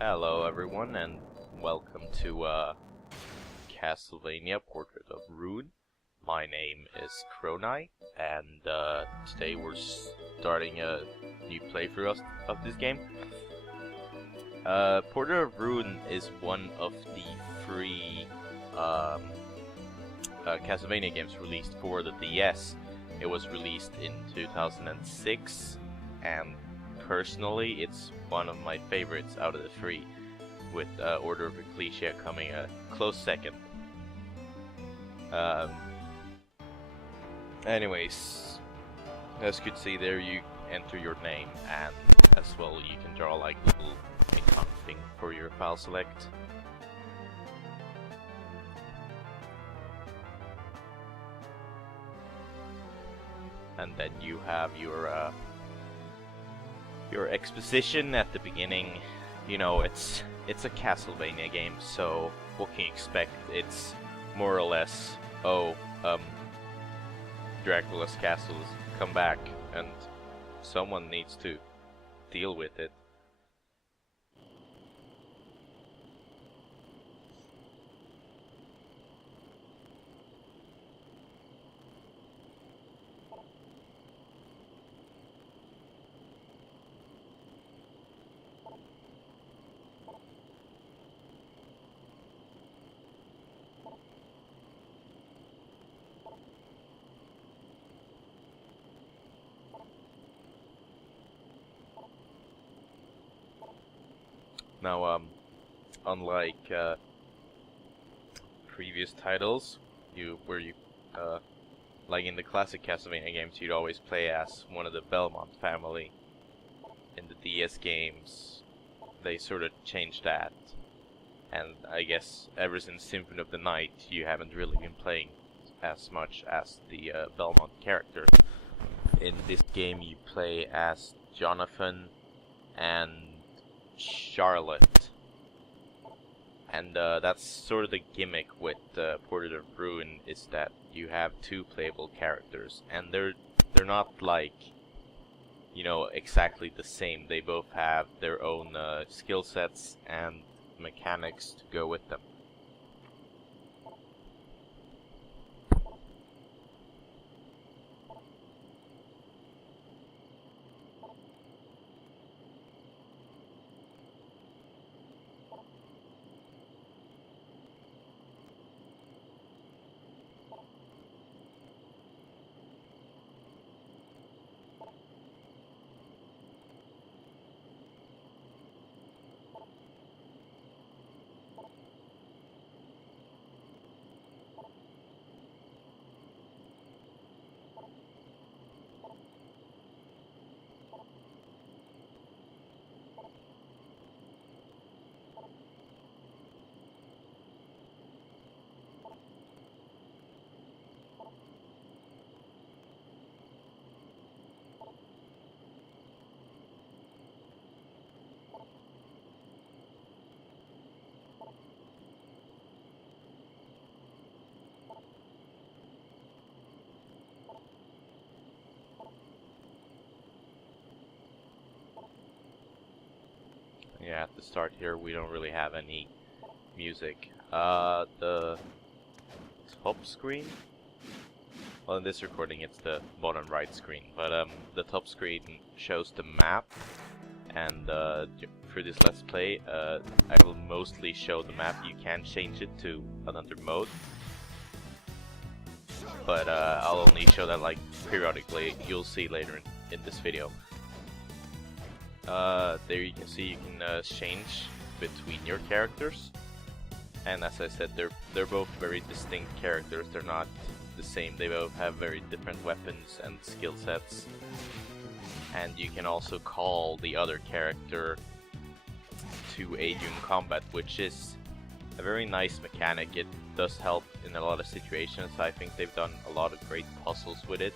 Hello everyone and welcome to Castlevania Portrait of Ruin. My name is Kronai and today we're starting a new playthrough of this game. Portrait of Ruin is one of the free Castlevania games released for the DS. It was released in 2006 and personally, it's one of my favorites out of the three, with Order of Ecclesia coming a close second. Anyways, as you can see there, you enter your name, and as well you can draw like little icon thing for your file select. And then you have your exposition at the beginning. You know, it's a Castlevania game, so what can you expect? It's more or less, Dracula's castles come back and someone needs to deal with it. Now, unlike previous titles, like in the classic Castlevania games, you'd always play as one of the Belmont family. In the DS games, they sort of changed that, and I guess ever since Symphony of the Night, you haven't really been playing as much as the Belmont character. In this game, you play as Jonathan and Charlotte, and that's sort of the gimmick with Portrait of Ruin, is that you have two playable characters, and they're not like, you know, exactly the same. They both have their own skill sets and mechanics to go with them. Yeah, at the start here we don't really have any music. The top screen? Well, in this recording it's the bottom right screen, but the top screen shows the map, and for this Let's Play, I will mostly show the map. You can change it to another mode, but I'll only show that like periodically. You'll see later in this video. There you can see you can change between your characters, and as I said, they're both very distinct characters. They're not the same. They both have very different weapons and skill sets, and you can also call the other character to aid you in combat, which is a very nice mechanic. It does help in a lot of situations. I think they've done a lot of great puzzles with it,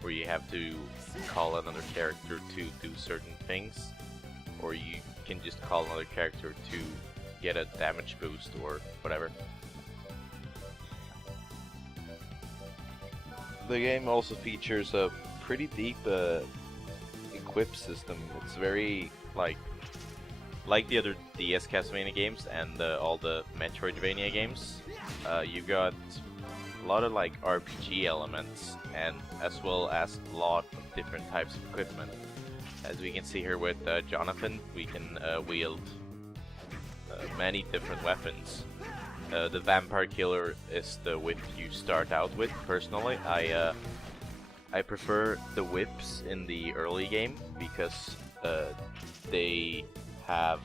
where you have to call another character to do certain things, or you can just call another character to get a damage boost or whatever. The game also features a pretty deep equip system. It's very, like, like the other DS Castlevania games and all the Metroidvania games, you got a lot of like RPG elements, and as well as a lot of different types of equipment. As we can see here with Jonathan, we can wield many different weapons. The Vampire Killer is the whip you start out with. Personally, I prefer the whips in the early game because they have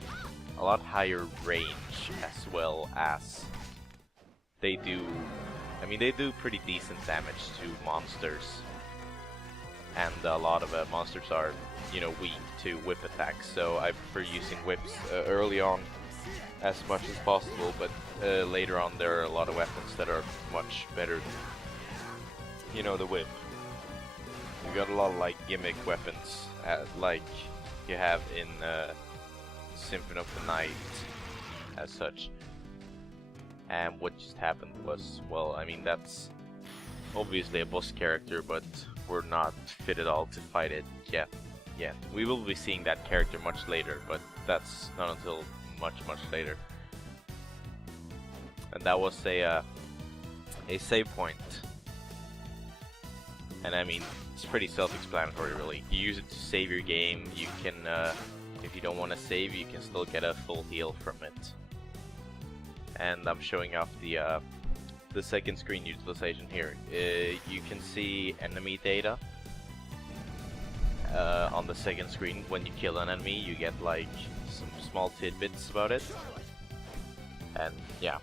a lot higher range, as well as they do. I mean, they do pretty decent damage to monsters, and a lot of monsters are, you know, weak to whip attacks. So I prefer using whips early on as much as possible, but later on there are a lot of weapons that are much better than, you know, the whip. You got a lot of like gimmick weapons, like you have in Symphony of the Night, as such. And what just happened was, well, I mean, that's obviously a boss character, but we're not fit at all to fight it yet. We will be seeing that character much later, but that's not until much later. And that was a save point. And I mean, it's pretty self-explanatory, really. You use it to save your game. You can, if you don't want to save, you can still get a full heal from it. And I'm showing off the second screen utilization here. You can see enemy data on the second screen. When you kill an enemy, you get like some small tidbits about it. And yeah,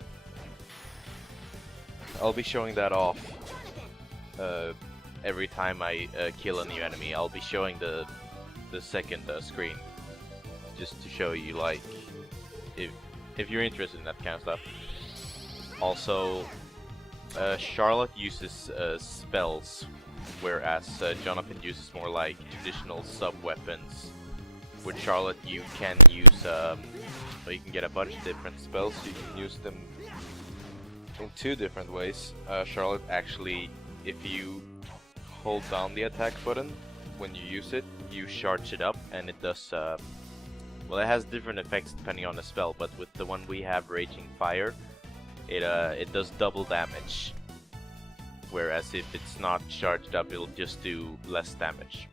I'll be showing that off every time I kill a new enemy. I'll be showing the second screen, just to show you, like, if you're interested in that kind of stuff. Also, Charlotte uses spells, whereas Jonathan uses more like traditional sub-weapons. With Charlotte, you can use, well, you can get a bunch of different spells. You can use them in two different ways. Charlotte actually, if you hold down the attack button when you use it, you charge it up, and it does, well, it has different effects depending on the spell, but with the one we have, Raging Fire, it does double damage. Whereas if it's not charged up, it'll just do less damage.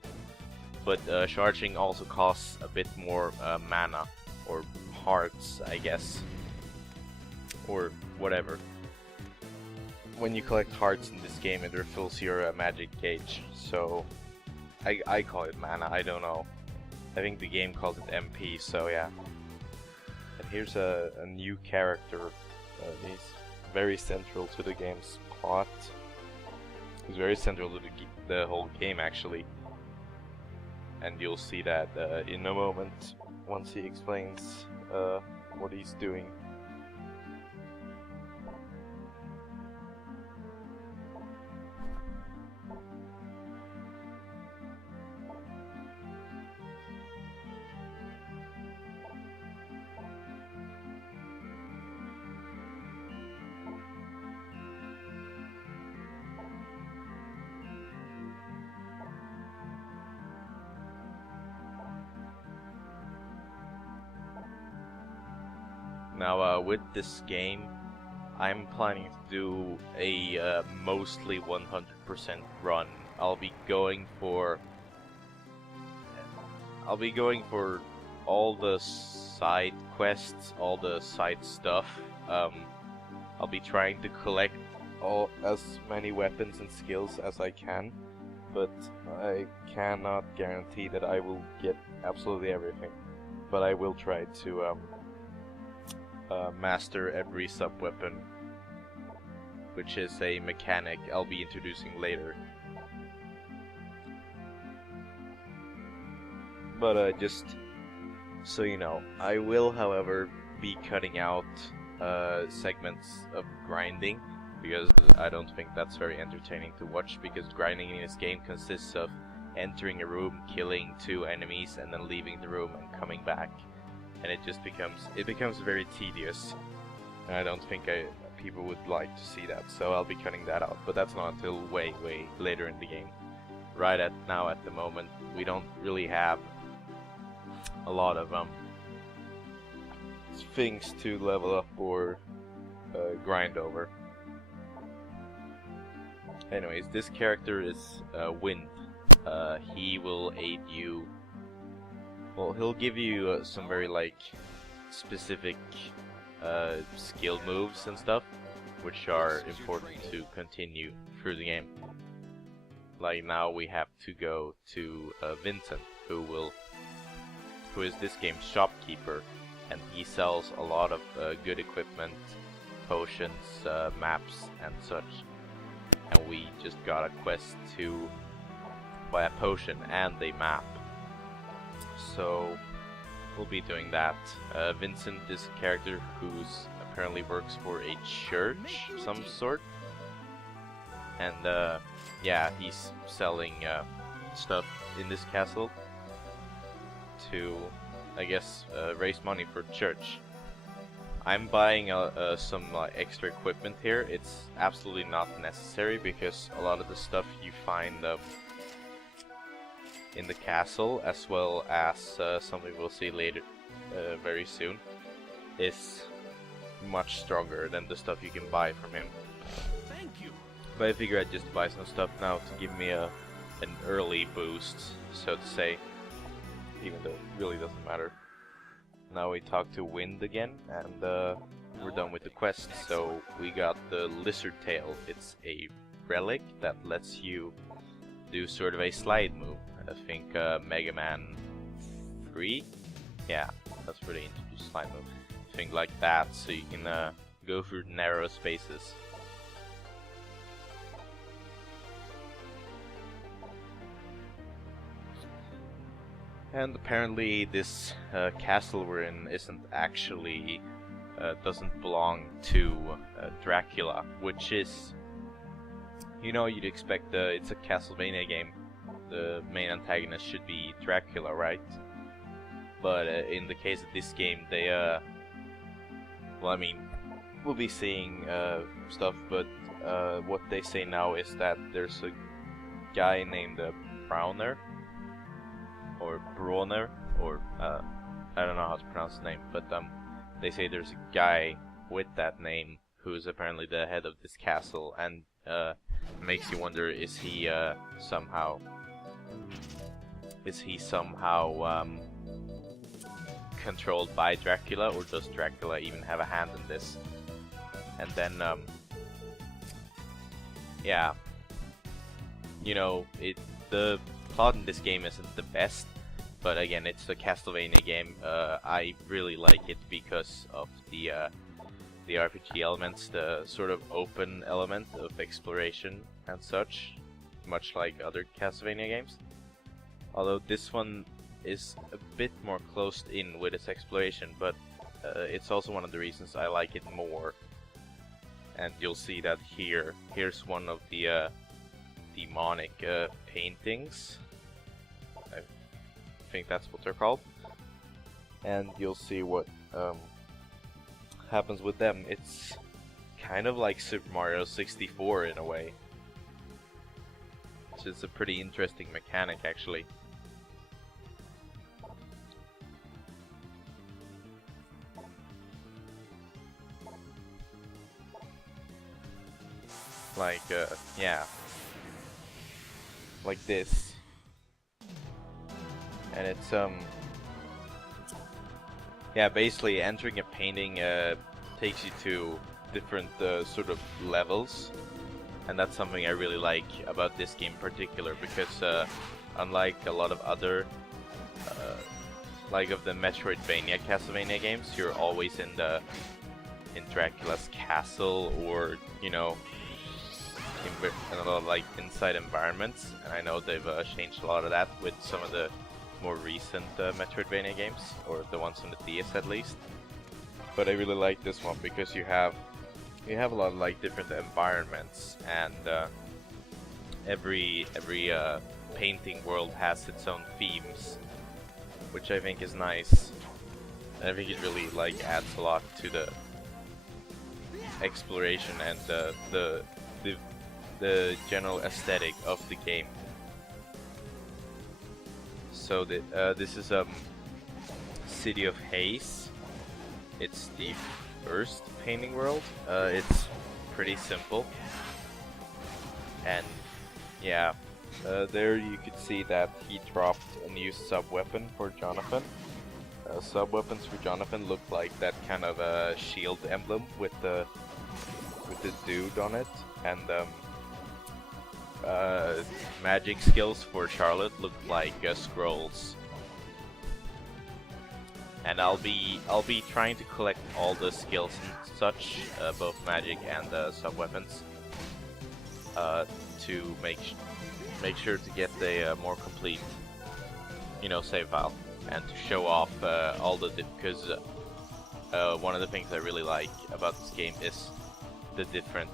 But charging also costs a bit more mana, or hearts, I guess, or whatever. When you collect hearts in this game, it refills your magic gauge, so I call it mana, I don't know. I think the game calls it MP, so yeah. And here's a new character. He's very central to the game's plot. He's very central to the whole game, actually. And you'll see that in a moment, once he explains what he's doing. Now, with this game, I'm planning to do a mostly 100% run. I'll be going for all the side quests, all the side stuff. I'll be trying to collect as many weapons and skills as I can, but I cannot guarantee that I will get absolutely everything. But I will try to master every sub-weapon, which is a mechanic I'll be introducing later. But just so you know, I will, however, be cutting out segments of grinding, because I don't think that's very entertaining to watch, because grinding in this game consists of entering a room, killing 2 enemies, and then leaving the room and coming back. And it just becomes very tedious, and I don't think people would like to see that, so I'll be cutting that out. But that's not until way later in the game. Right at the moment, we don't really have a lot of things to level up or grind over. Anyways, this character is Wind. He will aid you. Well, he'll give you some very like specific skill moves and stuff, which are important to continue through the game. Like now we have to go to Vincent, who is this game's shopkeeper, and he sells a lot of good equipment, potions, maps, and such. And we just got a quest to buy a potion and a map. So we'll be doing that. Vincent is a character who's apparently works for a church of some sort. And yeah, he's selling stuff in this castle to, I guess, raise money for church. I'm buying some extra equipment here. It's absolutely not necessary because a lot of the stuff you find in the castle, as well as something we'll see later, very soon, is much stronger than the stuff you can buy from him. Thank you. But I figure I'd just buy some stuff now to give me an early boost, so to say, even though it really doesn't matter. Now we talk to Wind again, and we're done with the quest. So we got the Lizard Tail. It's a relic that lets you do sort of a slide move. I think Mega Man 3? Yeah, that's where they introduced slide move. I think like that, so you can go through narrow spaces. And apparently this castle we're in isn't actually, doesn't belong to Dracula, which is, you know, you'd expect it's a Castlevania game. The main antagonist should be Dracula, right? But in the case of this game, they, well, I mean, we'll be seeing stuff, but what they say now is that there's a guy named Browner, or Bronner, or I don't know how to pronounce his name, but they say there's a guy with that name who's apparently the head of this castle, and makes you wonder, is he somehow controlled by Dracula, or does Dracula even have a hand in this? And then yeah, you know, the plot in this game isn't the best, but again, it's a Castlevania game. I really like it because of the RPG elements, the sort of open element of exploration and such, much like other Castlevania games. Although this one is a bit more closed in with its exploration, but it's also one of the reasons I like it more. And you'll see that here. Here's one of the demonic paintings. I think that's what they're called. And you'll see what happens with them. It's kind of like Super Mario 64 in a way, which is a pretty interesting mechanic actually. Like, yeah, like this. And it's, yeah, basically entering a painting takes you to different sort of levels. And that's something I really like about this game in particular, because unlike a lot of other, like of the Metroidvania Castlevania games, you're always in Dracula's castle, or, you know, in a lot of like inside environments, and I know they've changed a lot of that with some of the more recent Metroidvania games, or the ones on the DS at least. But I really like this one because you have a lot of like different environments, and every painting world has its own themes, which I think is nice. And I think it really like adds a lot to the exploration and the general aesthetic of the game. So this is City of Haze, it's the first painting world. It's pretty simple, and yeah, there you could see that he dropped a new sub-weapon for Jonathan. Sub-weapons for Jonathan look like that kind of a shield emblem with the dude on it, and magic skills for Charlotte look like scrolls. And I'll be trying to collect all the skills and such, both magic and sub-weapons, to make sure to get a more complete, save file, and to show off all the because one of the things I really like about this game is the different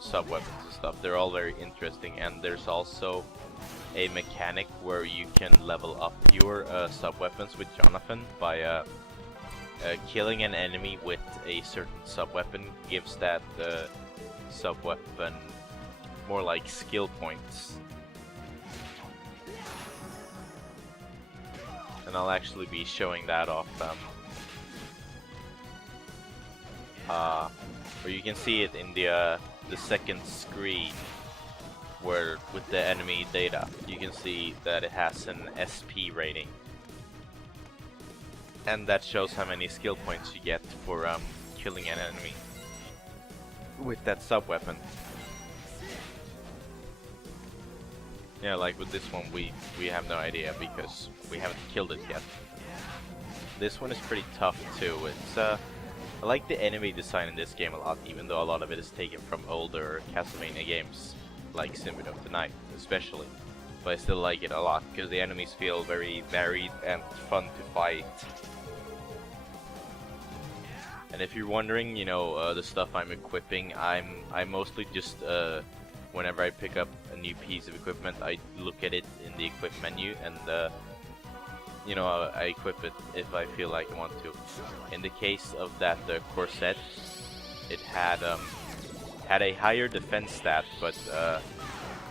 sub-weapons and stuff. They're all very interesting, and there's also a mechanic where you can level up your sub-weapons with Jonathan by killing an enemy with a certain sub-weapon. Gives that sub-weapon more like skill points. And I'll actually be showing that off where you can see it in the second screen, where with the enemy data you can see that it has an SP rating, and that shows how many skill points you get for killing an enemy with that sub-weapon. Yeah, like with this one we have no idea because we haven't killed it yet. This one is pretty tough too. It's I like the enemy design in this game a lot, even though a lot of it is taken from older Castlevania games, like Symphony of the Night especially. But I still like it a lot, because the enemies feel very varied and fun to fight. And if you're wondering, the stuff I'm equipping, I mostly just, whenever I pick up a new piece of equipment, I look at it in the equip menu, and I equip it if I feel like I want to. In the case of that corset, it had a higher defense stat, but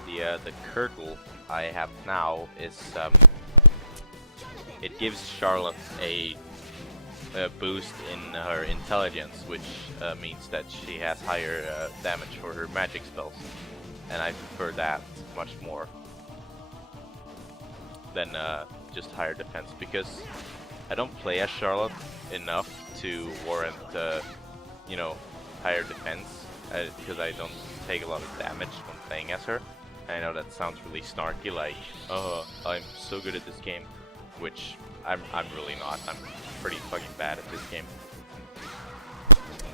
the kirtle I have now is it gives Charlotte a boost in her intelligence, which means that she has higher damage for her magic spells, and I prefer that much more than just higher defense, because I don't play as Charlotte enough to warrant higher defense, because I don't take a lot of damage when playing as her. And I know that sounds really snarky, like, oh, I'm so good at this game, which I'm really not. I'm pretty fucking bad at this game,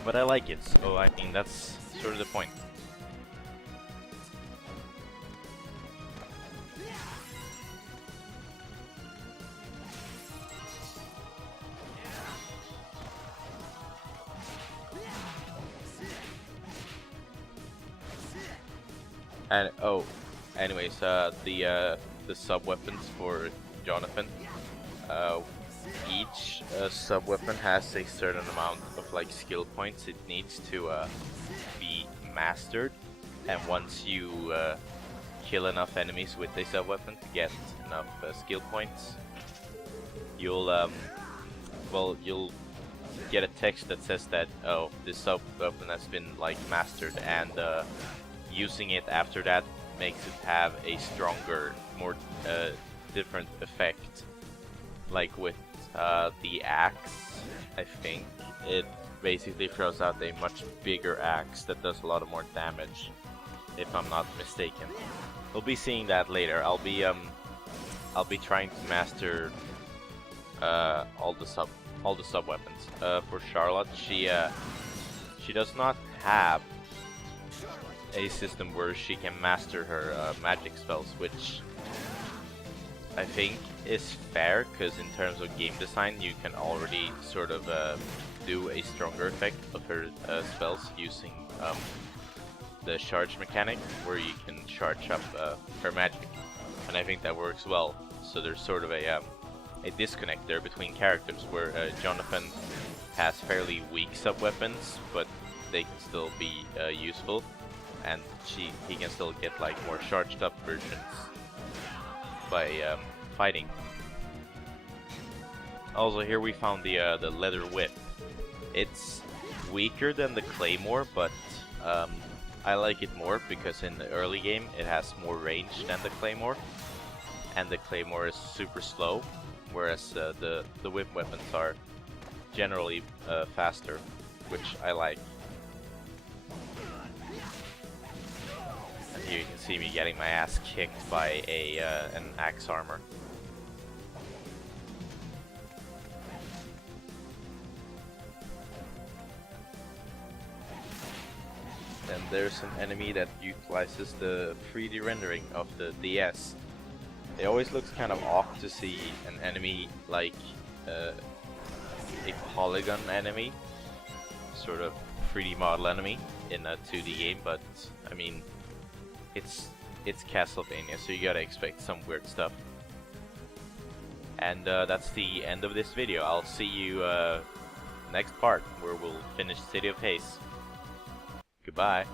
but I like it, so I mean that's sort of the point. And anyways, the sub-weapons for Jonathan, each sub-weapon has a certain amount of skill points it needs to be mastered, and once you kill enough enemies with a sub-weapon to get enough skill points, you'll get a text that says that, oh, this sub-weapon has been mastered, and using it after that makes it have a stronger, more different effect. Like with the axe, I think it basically throws out a much bigger axe that does a lot of more damage, if I'm not mistaken. We'll be seeing that later. I'll be trying to master all the sub weapons. For Charlotte, she does not have a system where she can master her magic spells, which I think is fair, because in terms of game design you can already sort of do a stronger effect of her spells using the charge mechanic, where you can charge up her magic, and I think that works well. So there's sort of a disconnect there between characters, where Jonathan has fairly weak sub-weapons, but they can still be useful, and he can still get more charged up versions by fighting. Also, here we found the leather whip, It's weaker than the Claymore, but I like it more because in the early game it has more range than the Claymore, and the Claymore is super slow, whereas the whip weapons are generally faster, which I like. And here you can see me getting my ass kicked by an axe armor. Then there's an enemy that utilizes the 3D rendering of the DS. It always looks kind of off to see an enemy like a polygon enemy, sort of 3D model enemy in a 2D game, but I mean, it's Castlevania, so you gotta expect some weird stuff. And that's the end of this video. I'll see you next part, where we'll finish City of Haze. Goodbye.